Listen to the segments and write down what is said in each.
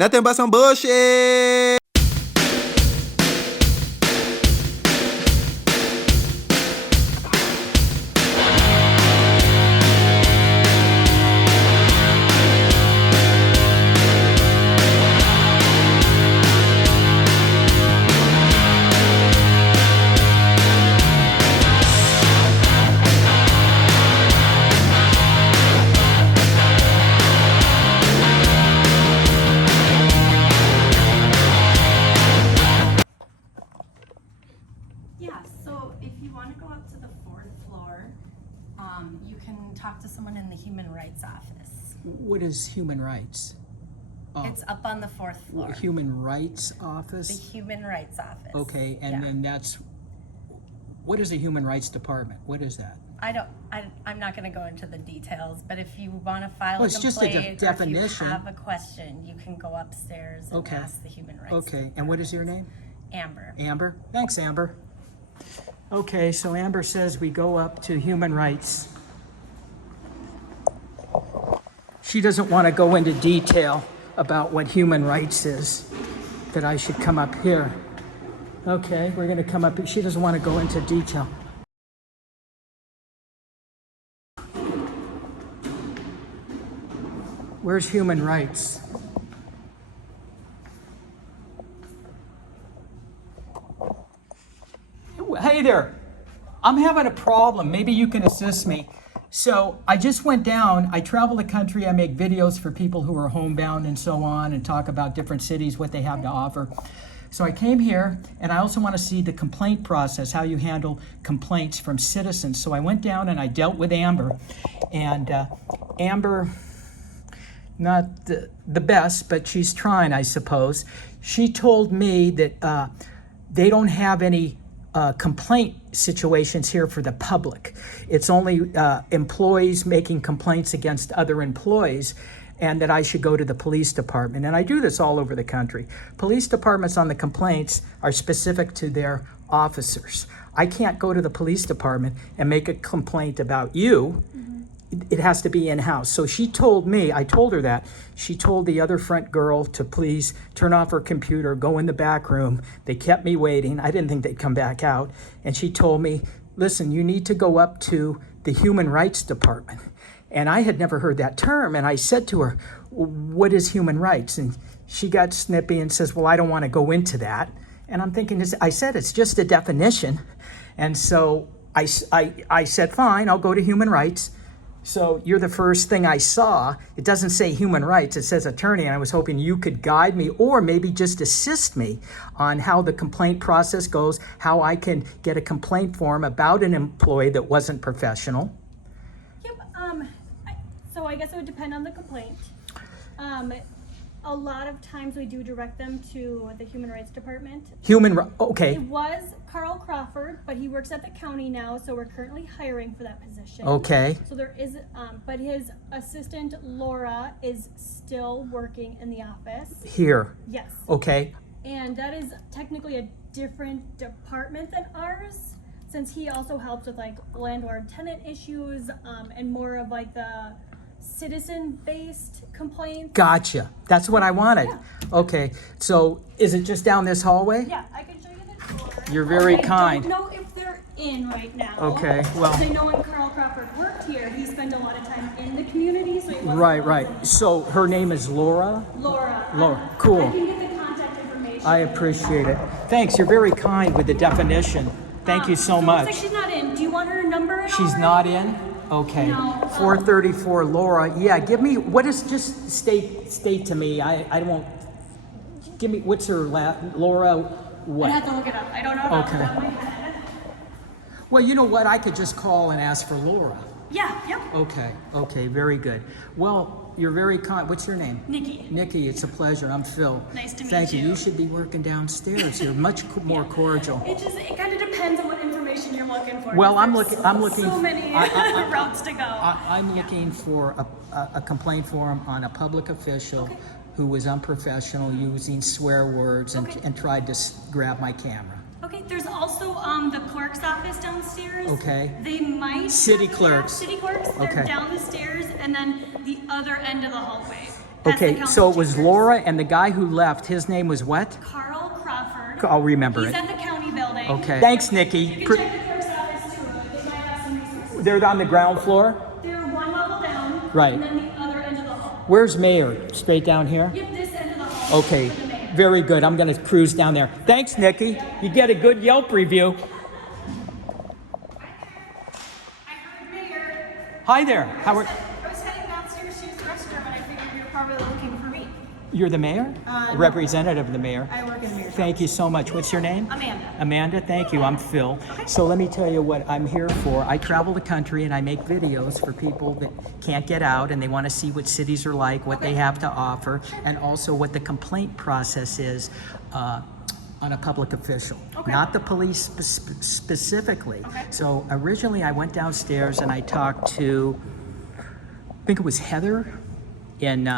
Nothing but some bullshit. Yeah, so if you want to go up to the 4th floor, you can talk to someone in the Human Rights Office. What is human rights? It's up on the 4th floor. Human Rights The Office? Human Rights Office. Okay, and Yeah. then that's, what is a Human Rights Department? What is that? I'm not going to go into the details, but if you want to file Well, a it's just a complaint or if definition. you have a question, you can go upstairs and Okay. ask the Human Rights Okay, and what is your name? Amber. Amber? Thanks, Amber. Okay, so Amber says we go up to human rights. She doesn't want to go into detail about what human rights is, that I should come up here. Okay, we're going to come up. She doesn't want to go into detail. Where's human rights? Hey there, I'm having a problem. Maybe you can assist me. So I just went down, I travel the country, I make videos for people who are homebound and so on and talk about different cities, what they have to offer. So I came here and I also want to see the complaint process, how you handle complaints from citizens. So I went down and I dealt with Amber, and Amber, not the best, but she's trying, I suppose. She told me that they don't have any complaint situations here for the public. It's only employees making complaints against other employees, and that I should go to the police department. And I do this all over the country. Police departments on the complaints are specific to their officers. I can't go to the police department and make a complaint about you. It has to be in-house. So she told me, I told her that, she told the other front girl to please turn off her computer, go in the back room. They kept me waiting. I didn't think they'd come back out. And she told me, listen, you need to go up to the Human Rights Department. And I had never heard that term. And I said to her, what is human rights? And she got snippy and says, well, I don't want to go into that. And I'm thinking, I said, it's just a definition. And so I said, fine, I'll go to human rights. So you're the first thing I saw. It doesn't say human rights, it says attorney, and I was hoping you could guide me or maybe just assist me on how the complaint process goes, how I can get a complaint form about an employee that wasn't professional. Yep, so I guess it would depend on the complaint. A lot of times we do direct them to the Human Rights Department. Okay, It was Carl Crawford, but he works at the county now, so we're currently hiring for that position. okay, So there is, but his assistant Laura is still working in the office. here, Yes. okay, And that is technically a different department than ours, since he also helps with like landlord-tenant issues, and more of like the citizen-based complaints. gotcha. That's what I wanted. Yeah. Okay, so is it just down this hallway? Yeah, I can show you the door. You're very I kind. don't know if they're in right now. Okay, well- Because I know when Carl Crawford worked here, he spent a lot of time in the community, so he wasn't Right, always right. in- So her name is Laura? Laura. Laura, cool. I can get the contact information. I appreciate it. Thanks, you're very kind with the definition. Thank you so It much. looks like she's not in. Do you want her number? at She's all? not in? Okay. No. 434 Laura. Yeah, give me, what is, just state to me. I won't, give me, what's her Laura, I what? have to look it up. I don't know it off the Okay. top of my head. Well, you know what? I could just call and ask for Laura. Yeah, yep. Okay, very good. Well, you're very kind. What's your name? Nikki. Nikki, it's a pleasure. I'm Phil. Nice to meet Thank you. you. You should be working downstairs. You're much more cordial. It kind of depends on what information you're looking for. Well, I'm There's looking. So many routes to go. I'm looking for a complaint form on a public official who was unprofessional, using swear words, and tried to grab my camera. Okay, there's also the clerk's office downstairs. Okay. They might City have clerks. City clerks. They're Okay. down the stairs and then the other end of the hallway. That's the Okay, council so it was chambers. Laura and the guy who left, his name was what? Carl Crawford. I'll remember He's it. at the county building. Okay. Thanks, Nikki. You can check the clerk's office too. They might have some resources. They're on the ground floor? They're one level down. Right. And then the other end of the hall. Where's Mayor? Straight down here? Yep, this end of the hall. Okay, For the mayor. very good. I'm gonna cruise down there. Thanks, Nikki. You get a good Yelp review. I heard Mayor. Hi there. How are, I was heading downstairs to use the restroom and I figured you were probably looking for me. you're the mayor? No. Representative of the mayor. I work in mayor's Thank you so much. What's your name? Amanda. Amanda, thank you. I'm Phil. So let me tell you what I'm here for. I travel the country and I make videos for people that can't get out and they want to see what cities are like, what they have to offer, and also what the complaint process is on a public official, not the police specifically. So originally I went downstairs and I talked to, I think it was Heather in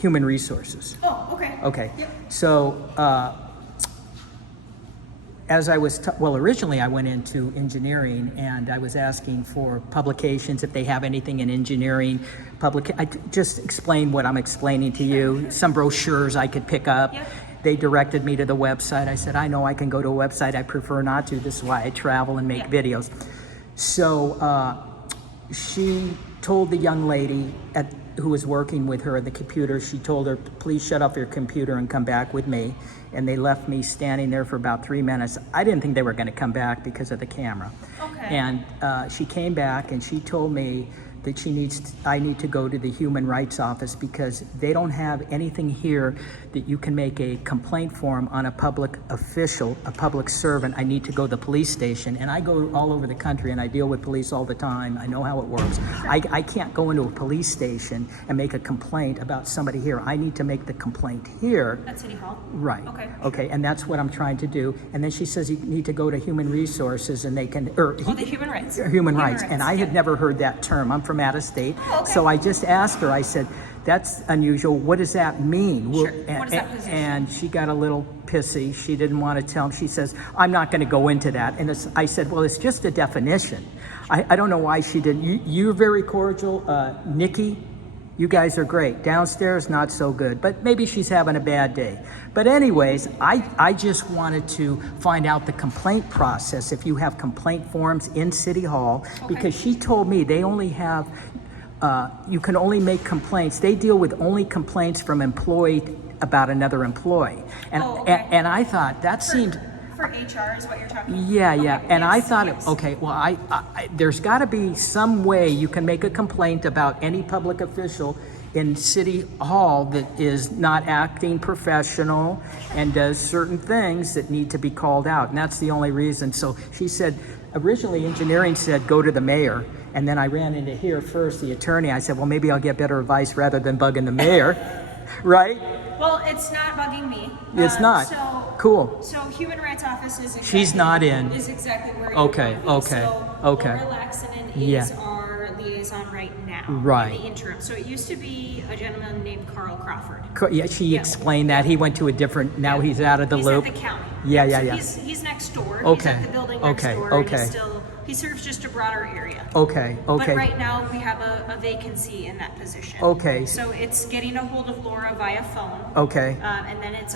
Human Resources. Oh, okay. Okay. Yep. So as I was, well, originally I went into engineering and I was asking for publications if they have anything in engineering. I just explain what I'm explaining to you. Some brochures I could pick up. Yep. They directed me to the website. I said, I know I can go to a website. I prefer not to. This is why I travel and make videos. So she told the young lady who was working with her at the computer, she told her, please shut off your computer and come back with me. And they left me standing there for about 3 minutes. I didn't think they were going to come back because of the camera. Okay. And she came back and she told me that I need to go to the Human Rights Office because they don't have anything here that you can make a complaint form on a public official, a public servant. I need to go to the police station. And I go all over the country and I deal with police all the time. I know how it works. I can't go into a police station and make a complaint about somebody here. I need to make the complaint here. At City Hall? Right. Okay. Okay, and that's what I'm trying to do. And then she says you need to go to Human Resources and they can, or Oh, the human rights. Human Rights. And I had never heard that term. I'm from out of state. Oh, okay. So I just asked her, I said, that's unusual. What does that mean? Sure. What is that position? And she got a little pissy. She didn't want to tell him. She says, I'm not going to go into that. And I said, well, it's just a definition. I don't know why she didn't. You're very cordial. Nikki, you guys are great. Downstairs, not so good. But maybe she's having a bad day. But anyways, I just wanted to find out the complaint process, if you have complaint forms in City Hall, because she told me they only have, you can only make complaints. They deal with only complaints from employee about another employee. And, and I thought that seemed... For HR is what you're talking about? Yeah, Okay, yeah, and I yes, thought, yes. okay, well, I there's got to be some way you can make a complaint about any public official in City Hall that is not acting professional and does certain things that need to be called out, and that's the only reason. So she said, originally engineering said go to the mayor, and then I ran into here first, the attorney. I said, well, maybe I'll get better advice rather than bugging the mayor, right? Well, it's not bugging me. It's not. So, Cool. So Human Rights Office is exactly, She's not in. Is exactly where Okay, you want to be. okay, So okay. Laura Laxinen Yeah. is our liaison right now. Right. In the interim. So it used to be a gentleman named Carl Crawford. Yeah, she Yeah. explained that. He went to a different, now he's out of the He's loop. at the county. Yeah, So yeah, yeah. He's next door. Okay, He's at the building next okay, door. okay. And he serves just a broader area. Okay, okay. But right now we have a vacancy in that position. Okay. So it's getting a hold of Laura via phone. Okay. And then it's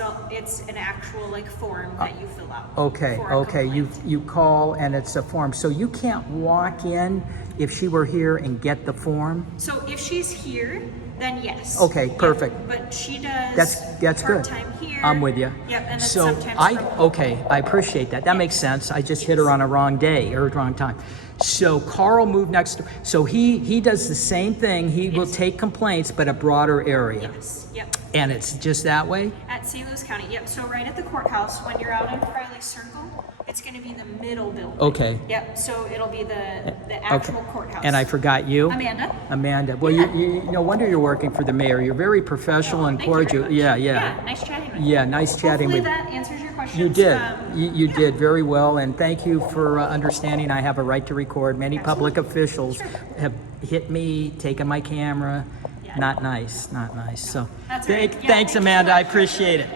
an actual like form that you fill out. Okay, for a okay, complaint. you call and it's a form. So you can't walk in if she were here and get the form? So if she's here, then yes. Okay, Yeah, perfect. but she does. That's good. Part-time here. I'm with you. Yep, and then So sometimes. okay, I appreciate that. That makes sense. I just hit her on a wrong day or wrong time. So Carl moved next door. So he does the same thing. He will take complaints, but a broader area. Yes. Yep. And it's just that way? At St. Louis County. Yep. So right at the courthouse, when you're out in Riley Circle, it's going to be the middle building. Okay. Yep. So it'll be the actual courthouse. And I forgot you? Amanda. Amanda. Well, Yeah. you no wonder you're working for the mayor. You're very professional and Thank you very cordial. much. Yeah. Yeah. Nice chatting with you. Yeah, nice chatting Hopefully with you. that answers your questions. You did. You yeah. did very well, and thank you for understanding I have a right to record. Many public officials have hit me, taken my camera. Yeah. Not nice, not nice. So That's right. Yeah, thanks, thank you Amanda. so I much. appreciate it.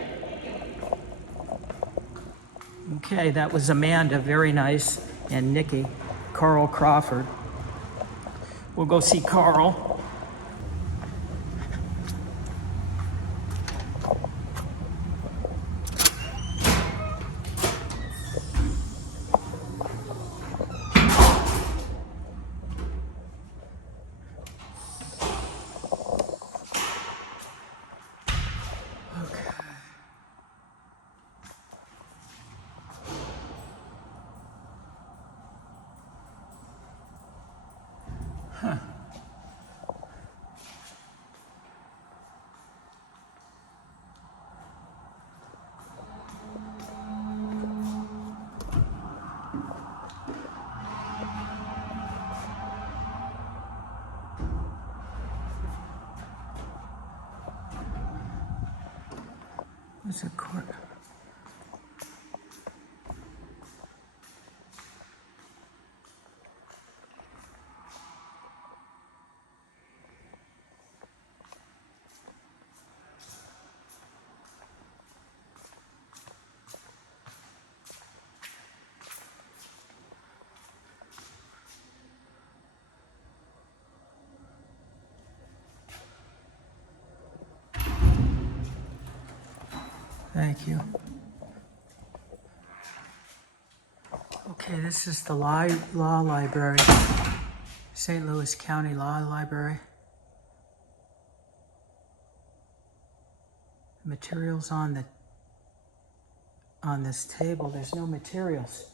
Okay, that was Amanda. Very nice. And Nikki. Carl Crawford. We'll go see Carl. What's the court? Thank you. Okay, this is the law library, St. Louis County Law Library. Materials on this table. There's no materials.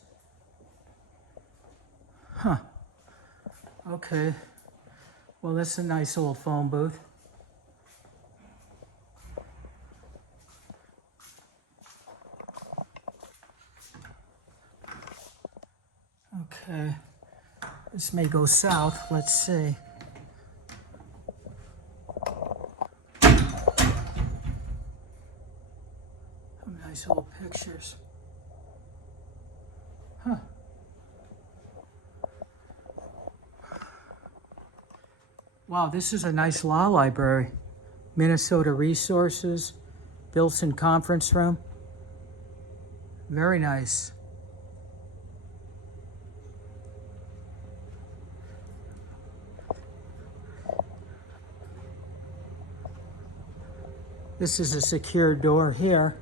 Huh. Okay. Well, this is a nice old phone booth. Okay, this may go south. Let's see. Some nice old pictures. Huh. Wow, this is a nice law library. Minnesota Resources, Bilson Conference Room. Very nice. This is a secure door here.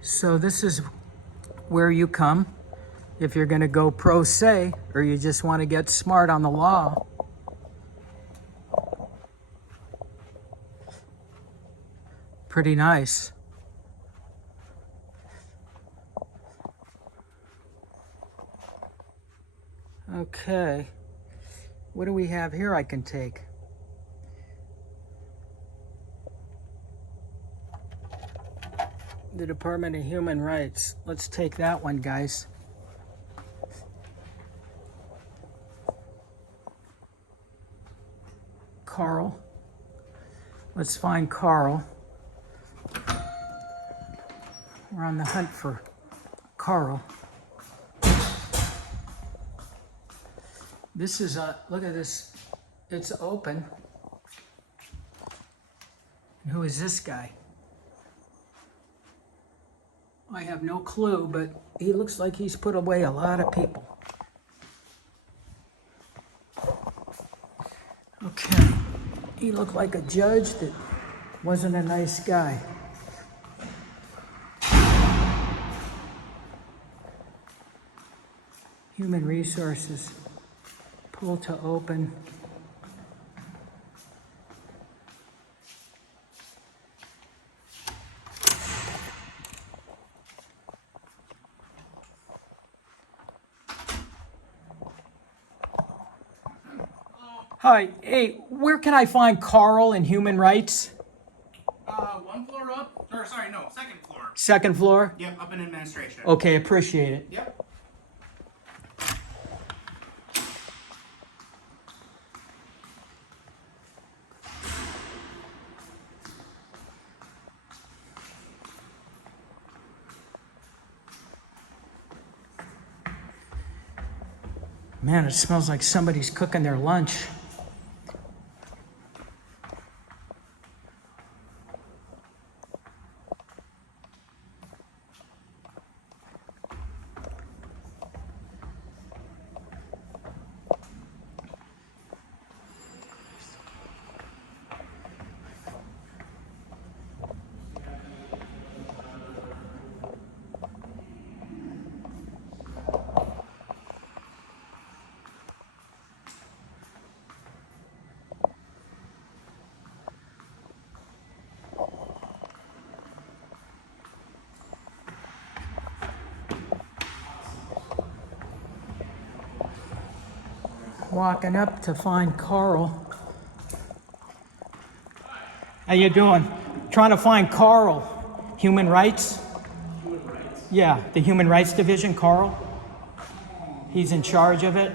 So this is where you come if you're going to go pro se or you just want to get smart on the law. Pretty nice. Okay. What do we have here I can take? The Department of Human Rights. Let's take that one, guys. Carl. Let's find Carl. We're on the hunt for Carl. This is a, look at this, it's open. And who is this guy? I have no clue, but he looks like he's put away a lot of people. Okay, he looked like a judge that wasn't a nice guy. Human Resources. Pull to open. Hi, hey, where can I find Carl in Human Rights? One floor up. Or sorry, no, second floor. Second floor? Yep, up in administration. Okay, appreciate it. Yep. Man, it smells like somebody's cooking their lunch. walking up to find Carl. How you doing? Trying to find Carl. Human rights? Human rights. Yeah, the Human Rights Division, Carl. He's in charge of it.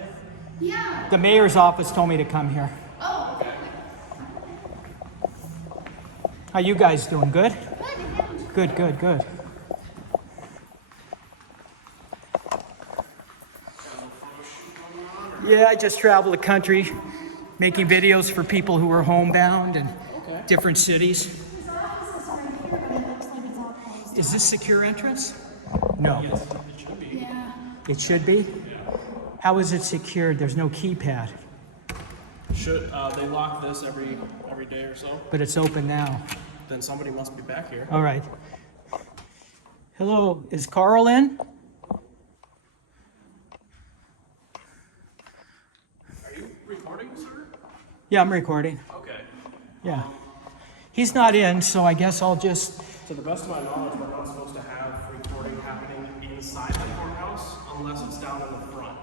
Yeah. The mayor's office told me to come here. Oh. How you guys doing? Good? Good, good, good. Yeah, I just travel the country making videos for people who are homebound and different cities. Is this secure entrance? No. Yes, it should be. Yeah. It should be? How is it secured? There's no keypad, Should they lock this every day or so? but it's open now. Then somebody must be back here. All right. Hello, is Carl in? Are you recording, sir? Yeah, I'm recording. Okay. Yeah. He's not in, so I guess I'll just, To the best of my knowledge, we're not supposed to have recording happening inside the courthouse unless it's down in the front.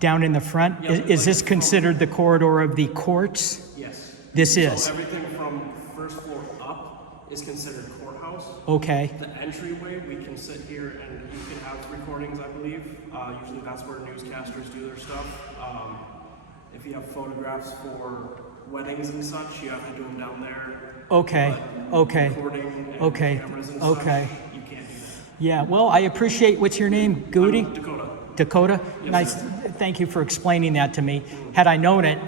down in the front. Is this considered the corridor of the courts? Yes. This So is. everything from first floor up is considered courthouse. Okay. The entryway, we can sit here and you can have recordings, I believe. Usually that's where newscasters do their stuff. If you have photographs for weddings and such, you have to do them down there. Okay. Okay. Recording and Okay. cameras and Okay. such, you can't do that. Yeah, well, I appreciate, what's your name? Goody? Dakota. Dakota? Yes, Nice. sir. Thank you for explaining that to me. Had I known it,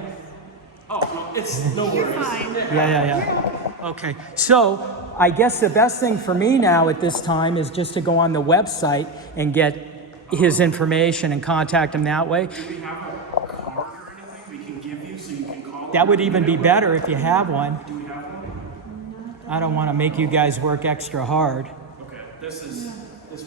Oh, no, it's no worries. yeah. Okay, so I guess the best thing for me now at this time is just to go on the website and get his information and contact him that way. Do we have a card or anything we can give you so you can call? That would even be better if you have one. Do we have one? I don't want to make you guys work extra hard. Okay, this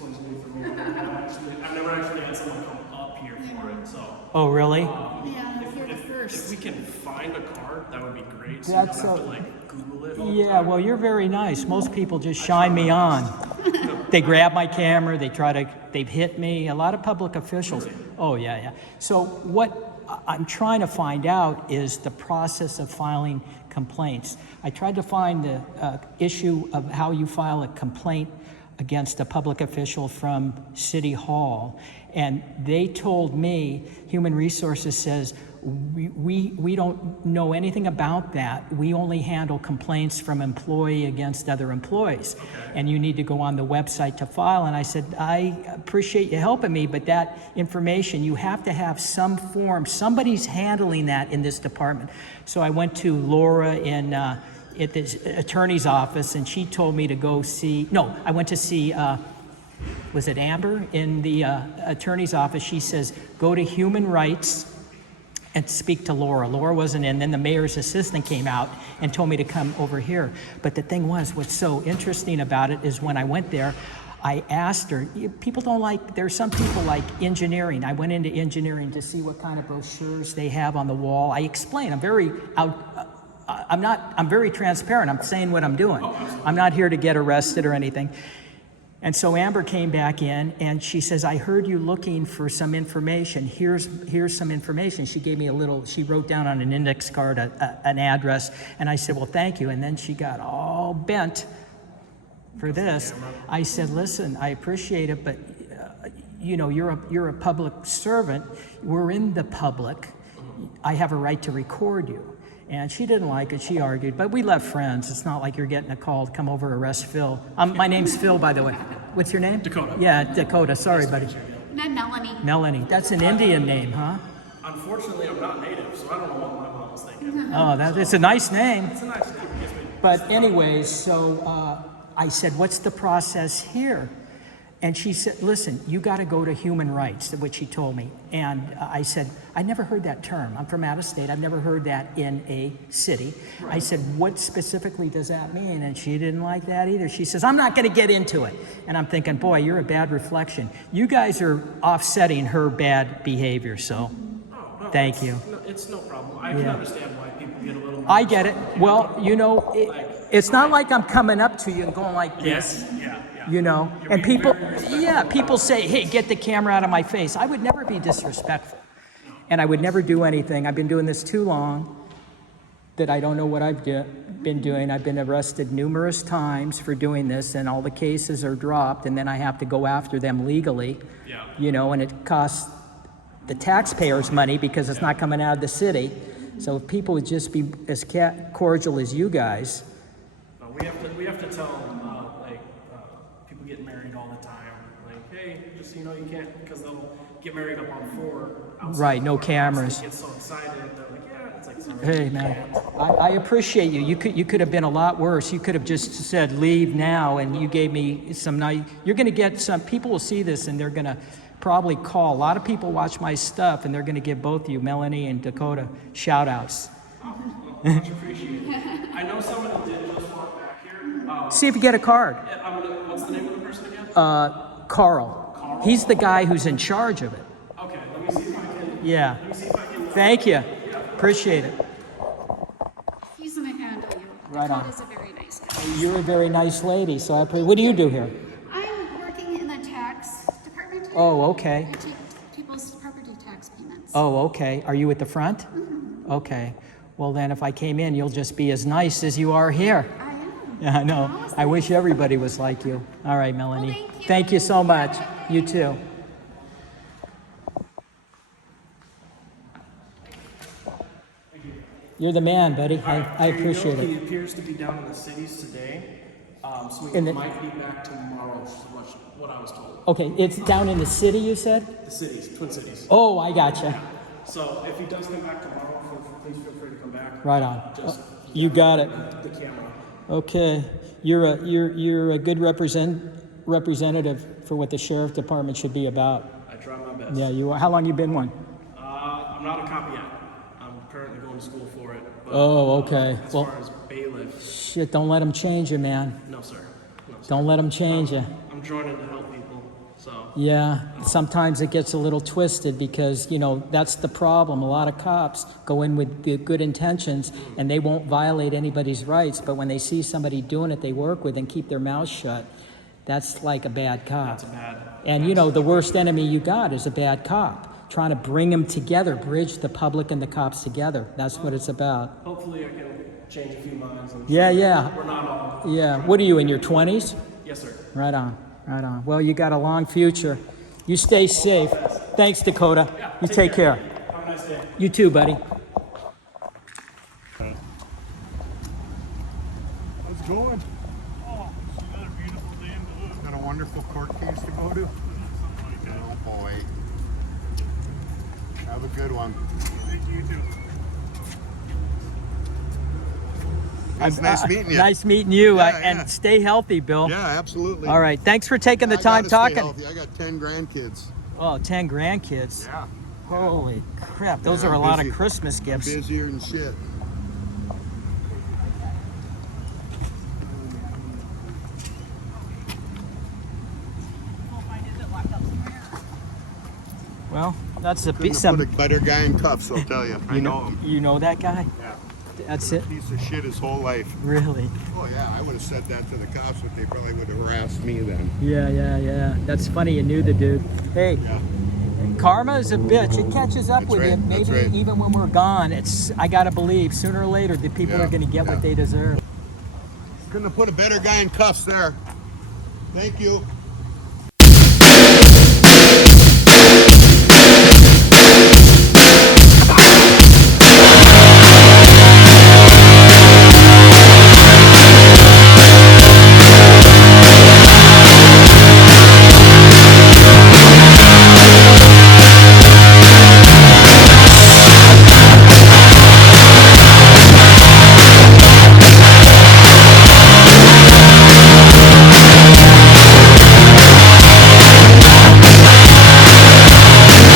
one's new for me. I've never actually had someone come up here for it, so. Oh, really? Yeah, you're the If first. we can find a card, that would be great, so That's you don't have a- to like Google it all the Yeah, time. well, you're very nice. Most people just shine me on. They grab my camera, they've hit me. A lot of public officials. Oh, yeah. So what I'm trying to find out is the process of filing complaints. I tried to find the issue of how you file a complaint against a public official from City Hall, and they told me, Human Resources says, we don't know anything about that. We only handle complaints from employee against other employees. And you need to go on the website to file. And I said, I appreciate you helping me, but that information, you have to have some form. Somebody's handling that in this department. So I went to Laura in at the attorney's office, and she told me to go see, no, I went to see, was it Amber in the attorney's office? She says, go to Human Rights and speak to Laura. Laura wasn't in. Then the mayor's assistant came out and told me to come over here. But the thing was, what's so interesting about it is when I went there, I asked her, people don't like, there's some people like engineering. I went into engineering to see what kind of brochures they have on the wall. I explained, I'm very transparent. I'm saying what I'm doing. I'm not here to get arrested or anything. And so Amber came back in and she says, I heard you looking for some information. Here's some information. She gave me she wrote down on an index card an address. And I said, well, thank you. And then she got all bent for this. I said, listen, I appreciate it, but you're a public servant. We're in the public. I have a right to record you. And she didn't like it. She argued, but we left friends. It's not like you're getting a call to come over arrest Phil. My name's Phil, by the way. What's your name? Dakota. Yeah, Dakota. Sorry, buddy. And I'm Melanie. Melanie. That's an Indian name, huh? Unfortunately, I'm not native, so I don't know what my mom was thinking. Oh, it's a nice name. It's a nice name. It gives me. But anyways, so I said, what's the process here? And she said, listen, you got to go to Human Rights, which she told me. And I said, I never heard that term. I'm from out of state. I've never heard that in a city. Right. I said, what specifically does that mean? And she didn't like that either. She says, I'm not going to get into it. And I'm thinking, boy, you're a bad reflection. You guys are offsetting her bad behavior, so thank you. It's no problem. I can understand why people get a little nervous. I get it. Well, it's not like I'm coming up to you and going like this. Yeah. And people say, hey, get the camera out of my face. I would never be disrespectful. and I would never do anything. I've been doing this too long that I don't know what I've been doing. I've been arrested numerous times for doing this, and all the cases are dropped, and then I have to go after them legally. Yeah. You know, and it costs the taxpayers money because it's not coming out of the city. So if people would just be as cordial as you guys. We have to tell people get married all the time. Like, hey, just so you know, you can't, because they'll get married up on 4 outside. Right, no cameras. They get so excited. They're like, yeah, it's like, sorry. Hey man, I appreciate you. You could have been a lot worse. You could have just said leave now, and you gave me some nice. You're going to get some people will see this, and they're going to probably call. A lot of people watch my stuff, and they're going to give both you, Melanie and Dakota, shout outs. Much appreciated. I know someone who did just walk back here. See if you get a card. What's the name of the person again? Carl. He's the guy who's in charge of it. Okay, let me see if I can. Yeah. Let me see if I can. Thank you. Appreciate it. He's gonna handle you. Right on. Dakota's a very nice guy. You're a very nice lady, so I appreciate. What do you do here? I'm working in the tax department. Oh, okay. I take people's property tax payments. Oh, okay. Are you at the front? Mm-hmm. Okay. Well, then if I came in, you'll just be as nice as you are here. I am. Yeah, I know. Always I wish everybody was like you. All right, Melanie. Well, thank you. Thank you so much. You too. You're the man, buddy. I Here you go. appreciate He it. appears to be down in the cities today, so he In the- might be back tomorrow, is what I was told. Okay, it's down in the city, you said? The cities, Twin Cities. Oh, I gotcha. So if he does come back tomorrow, please feel free to come back. Right on. Just You got it. the camera. Okay, you're a good representative for what the sheriff department should be about. I try my best. Yeah, you are. How long you been one? I'm not a cop yet. I'm currently going to school for it. But, Oh, okay. As Well, far as bailiff, shit, don't let them change you, man. no sir. No, sir. Don't let them change you. I'm joining to help people, so. Yeah, sometimes it gets a little twisted because, you know, that's the problem. A lot of cops go in with the good intentions and they won't violate anybody's rights, but when they see somebody doing it they work with and keep their mouth shut, that's like a bad cop. That's a bad. And you know, the worst enemy you got is a bad cop. Trying to bring them together, bridge the public and the cops together. That's what it's about. Hopefully I can change a few minds. And Yeah. We're not all. Yeah. What are you, in your 20s? Yes, sir. Right on, right on. Well, you got a long future. You stay safe. Thanks, Dakota. You take care. Have a nice day. You too, buddy. How's it going? Oh, another beautiful day in Duluth. Got a wonderful court case to go to. Oh boy. Have a good one. Thank you too. It's nice meeting you. Nice meeting you. Yeah, And yeah. stay healthy, Bill. Yeah, absolutely. All right. Thanks for taking the I time gotta stay talking. healthy. I got 10 grandkids. Oh, 10 grandkids. Yeah. Holy crap. Those Yeah, are a I'm lot busy. of Christmas gifts. Busier than shit. Well, that's a Couldn't piece have of. put a better guy in cuffs, I'll tell you. I know him. You know that guy? Yeah. That's it. Piece of shit his whole life. Really? Oh yeah, I would have said that to the cops, but they probably would have harassed me then. Yeah. That's funny. You knew the dude. Hey, Yeah. karma is a bitch. It catches up That's with you. right, that's Maybe right. even when we're gone. I gotta believe sooner or later the people Yeah, are gonna get yeah. what they deserve. Couldn't have put a better guy in cuffs there. Thank you.